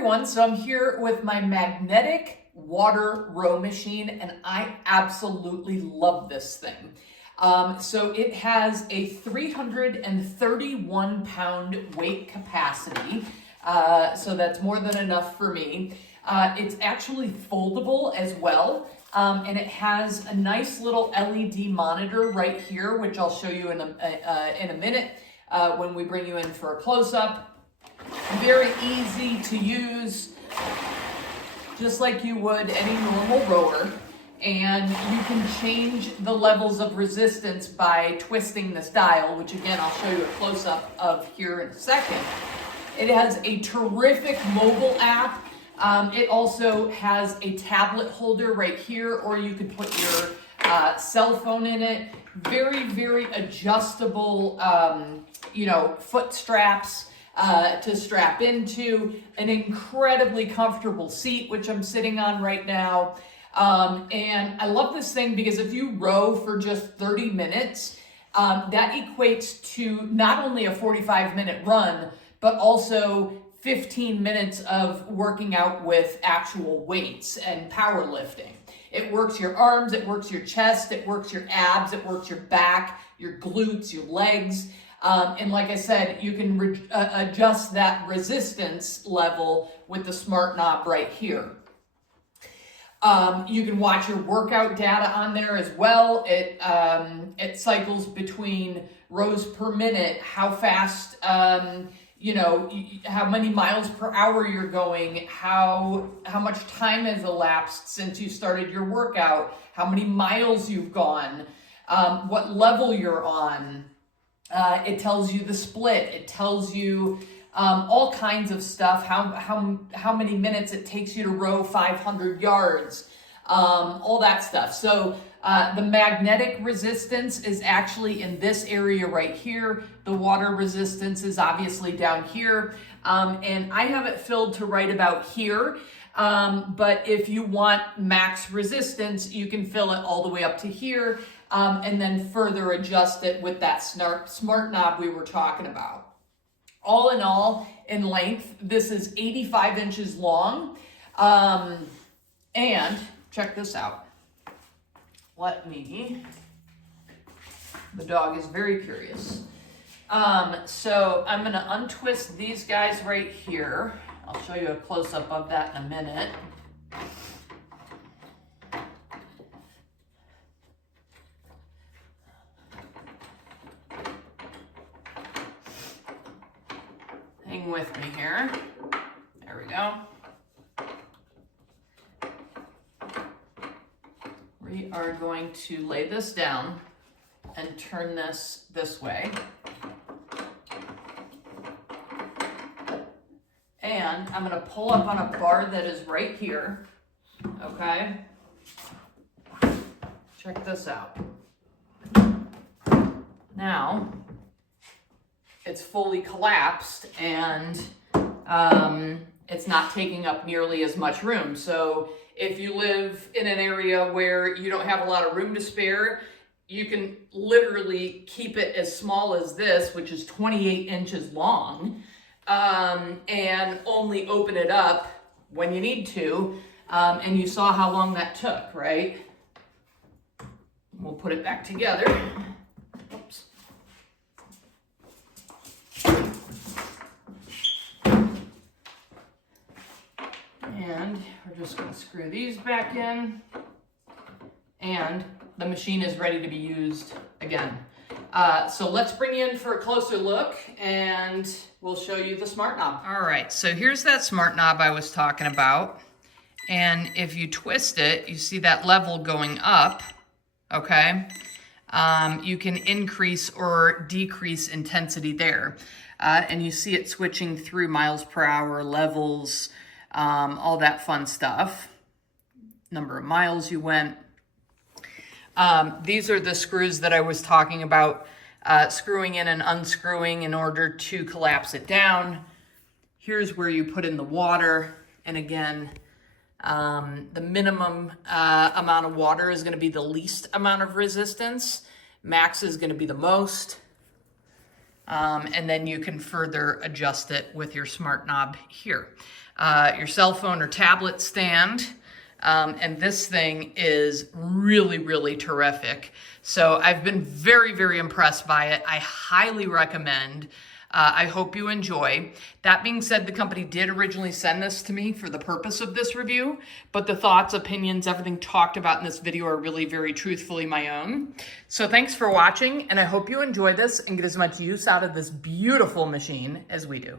everyone, so I'm here with my magnetic water row machine and I absolutely love this thing. So it has a 331 pound weight capacity, so that's more than enough for me. It's actually foldable as well, and it has a nice little LED monitor right here, which I'll show you in a minute when we bring you in for a close-up. Very easy to use, just like you would any normal rower. And you can change the levels of resistance by twisting this dial, which again, I'll show you a close-up of here in a second. It has a terrific mobile app. It also has a tablet holder right here, or you could put your cell phone in it. Very, very adjustable, foot straps to strap into, an incredibly comfortable seat, which I'm sitting on right now. And I love this thing because if you row for just 30 minutes, that equates to not only a 45-minute run, but also 15 minutes of working out with actual weights and powerlifting. It works your arms, it works your chest, it works your abs, it works your back, your glutes, your legs. And like I said, you can adjust that resistance level with the smart knob right here. You can watch your workout data on there as well. It cycles between rows per minute, how fast, how many miles per hour you're going, how much time has elapsed since you started your workout, how many miles you've gone, what level you're on. It tells you the split. It tells you all kinds of stuff, how many minutes it takes you to row 500 yards, all that stuff. So the magnetic resistance is actually in this area right here. The water resistance is obviously down here. And I have it filled to right about here. But if you want max resistance, you can fill it all the way up to here. And then further adjust it with that smart knob we were talking about. All in all, in length, this is 85 inches long. And check this out. The dog is very curious. So I'm gonna untwist these guys right here. I'll show you a close-up of that in a minute. Hang with me here. There we go. We are going to lay this down and turn this way. And I'm going to pull up on a bar that is right here. Okay? Check this out. Now, it's fully collapsed and it's not taking up nearly as much room. So if you live in an area where you don't have a lot of room to spare, you can literally keep it as small as this, which is 28 inches long, and only open it up when you need to. And you saw how long that took, right? We'll put it back together. Oops. And we're just going to screw these back in, and the machine is ready to be used again. So let's bring you in for a closer look and we'll show you the smart knob. All right, so here's that smart knob I was talking about. And if you twist it, you see that level going up, okay? You can increase or decrease intensity there. And you see it switching through miles per hour, levels, all that fun stuff. Number of miles you went. These are the screws that I was talking about, screwing in and unscrewing in order to collapse it down. Here's where you put in the water. And again, the minimum amount of water is going to be the least amount of resistance. Max is going to be the most. and then you can further adjust it with your smart knob here. Your cell phone or tablet stand, and this thing is really, really terrific. So I've been very, very impressed by it. I highly recommend. I hope you enjoy. That being said, the company did originally send this to me for the purpose of this review, but the thoughts, opinions, everything talked about in this video are really very truthfully my own. So thanks for watching, and I hope you enjoy this and get as much use out of this beautiful machine as we do.